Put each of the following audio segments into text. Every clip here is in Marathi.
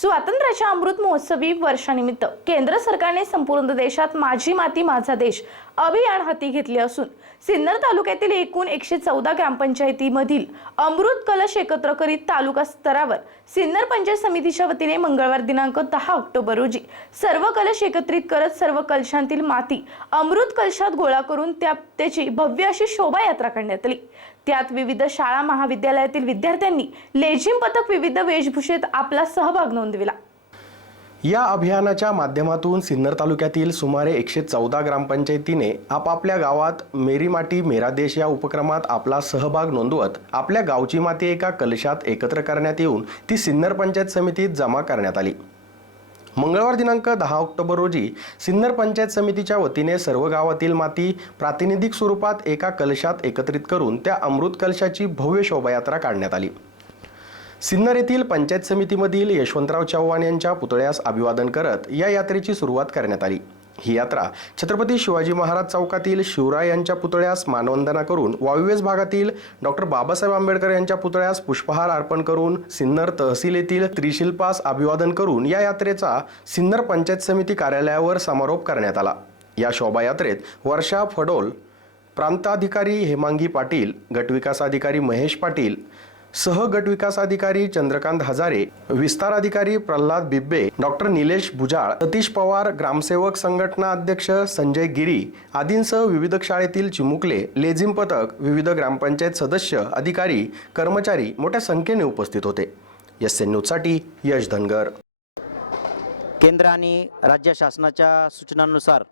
स्वातंत्र्याच्या अमृत महोत्सवी वर्षानिमित्त केंद्र सरकारने संपूर्ण देशात माझी माती माझा देश अभियान हाती घेतले असून सिन्नर तालुक्यातील एकूण एकशे चौदा ग्रामपंचायतीमधील अमृत कलश एकत्र करीत तालुका स्तरावर सिन्नर पंचायत समितीच्या वतीने मंगळवार दिनांक दहा ऑक्टोबर रोजी सर्व कलश एकत्रित करत सर्व कलशांतील माती अमृत कलशात गोळा करून त्या त्याची भव्य अशी शोभायात्रा काढण्यात आली. त्यात विविध शाळा महाविद्यालयातील विद्यार्थ्यांनी लेझिम पथक विविध वेशभूषेत आपला सहभाग नोंदविला. या अभियानाच्या माध्यमातून सिन्नर तालुक्यातील सुमारे एकशे चौदा ग्रामपंचायतीने आपापल्या गावात मेरी माटी मेरा देश या उपक्रमात आपला सहभाग नोंदवत आपल्या गावची माती एका कलशात एकत्र करण्यात येऊन ती सिन्नर पंचायत समितीत जमा करण्यात आली. मंगळवार दिनांक दहा ऑक्टोबर रोजी सिन्नर पंचायत समितीच्या वतीने सर्व गावातील माती प्रातिनिधिक स्वरूपात एका कलशात एकत्रित करून त्या अमृत कलशाची भव्य शोभायात्रा काढण्यात आली. सिन्नर येथील पंचायत समितीमधील यशवंतराव चव्हाण यांच्या पुतळ्यास अभिवादन करत या यात्रेची सुरुवात करण्यात आली. ही यात्रा छत्रपती शिवाजी महाराज चौकातील शिवराय यांच्या पुतळ्यास मानवंदना करून वायव्यस भागातील डॉक्टर बाबासाहेब आंबेडकर यांच्या पुतळ्यास पुष्पहार अर्पण करून सिन्नर तहसील येथील त्रिशिल्पास अभिवादन करून या यात्रेचा सिन्नर पंचायत समिती कार्यालयावर समारोप करण्यात आला. या शोभायात्रेत वर्षा फडोल प्रांताधिकारी हेमांगी पाटील गटविकास अधिकारी महेश पाटील सह गटविकास अधिकारी चंद्रकांत हजारे विस्तार अधिकारी प्रल्हाद बिब्बे डॉक्टर निलेश भुजाळ सतीश पवार ग्रामसेवक संघटना अध्यक्ष संजय गिरी आदींसह विविध शाळेतील चिमुकले लेझिम पथक विविध ग्रामपंचायत सदस्य अधिकारी कर्मचारी मोठ्या संख्येने उपस्थित होते. एस एन न्यूजसाठी यश धनगर. केंद्र आणि राज्य शासनाच्या सूचनांनुसार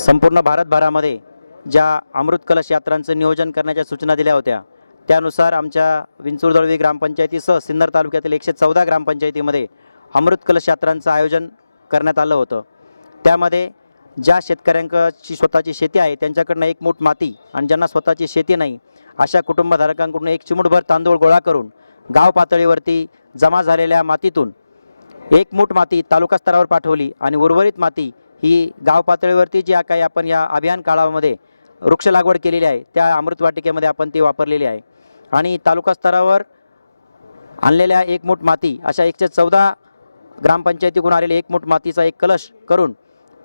संपूर्ण भारतभरामध्ये ज्या अमृत कलश यात्रांचं नियोजन करण्याच्या सूचना दिल्या होत्या त्यानुसार आमच्या विंचूर दळवी ग्रामपंचायतीसह सिन्नर तालुक्यातील एकशे चौदा ग्रामपंचायतीमध्ये अमृत कलश यात्रांचं आयोजन करण्यात आलं होतं. त्यामध्ये ज्या शेतकऱ्यांची स्वतःची शेती आहे त्यांच्याकडनं एक मूठ माती आणि ज्यांना स्वतःची शेती नाही अशा कुटुंबधारकांकडून एक चिमूटभर तांदूळ गोळा करून गाव पातळीवरती जमा झालेल्या मातीतून एक मूठ माती तालुका स्तरावर पाठवली आणि उर्वरित माती ही गाव पातळीवरती ज्या काही आपण या अभियान काळामध्ये वृक्ष लागवड केलेली आहे त्या अमृतवाटिकेमध्ये आपण ती वापरलेली आहे. आणि तालुका स्तरावर आणलेल्या एकमूठ माती अशा एकशे चौदा ग्रामपंचायतीकडून आलेले एकमूठ मातीचा एक कलश करून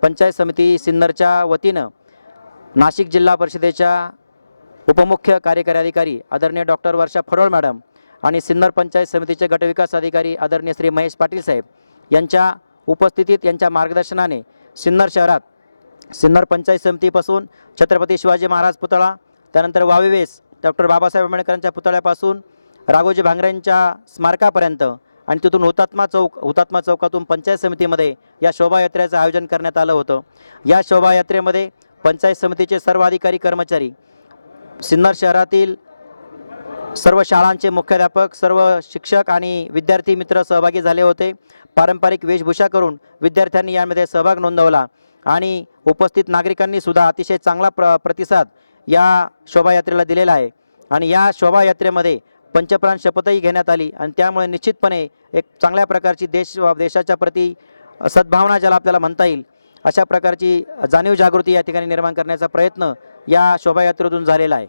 पंचायत समिती सिन्नरच्या वतीनं नाशिक जिल्हा परिषदेच्या उपमुख्य कार्यकारी अधिकारी आदरणीय डॉक्टर वर्षा फडोळ मॅडम आणि सिन्नर पंचायत समितीचे गटविकास अधिकारी आदरणीय श्री महेश पाटील साहेब यांच्या उपस्थितीत यांच्या मार्गदर्शनाने सिन्नर शहरात सिन्नर पंचायत समितीपासून छत्रपती शिवाजी महाराज पुतळा त्यानंतर वावेवेस डॉक्टर बाबासाहेब आंबेडकरांच्या पुतळ्यापासून राघोजी भांगऱ्यांच्या स्मारकापर्यंत आणि तिथून हुतात्मा चौक हुतात्मा चौकातून पंचायत समितीमध्ये या शोभायात्रेचं आयोजन करण्यात आलं होतं. या शोभायात्रेमध्ये पंचायत समितीचे सर्व अधिकारी कर्मचारी सिन्नर शहरातील सर्व शाळांचे मुख्याध्यापक सर्व शिक्षक आणि विद्यार्थी मित्र सहभागी झाले होते. पारंपरिक वेशभूषा करून विद्यार्थ्यांनी यामध्ये सहभाग नोंदवला आणि उपस्थित नागरिकांनी सुद्धा अतिशय चांगला प्र प्रतिसाद या शोभायात्रेला दिलेला आहे. आणि या शोभायात्रेमध्ये पंचप्राण शपथही घेण्यात आली. आणि त्यामुळे निश्चितपणे एक चांगल्या प्रकारची देश देशाच्या प्रती सद्भावना ज्याला आपल्याला म्हणता येईल अशा प्रकारची जाणीव जागृती या ठिकाणी निर्माण करण्याचा प्रयत्न या शोभायात्रेतून झालेला आहे.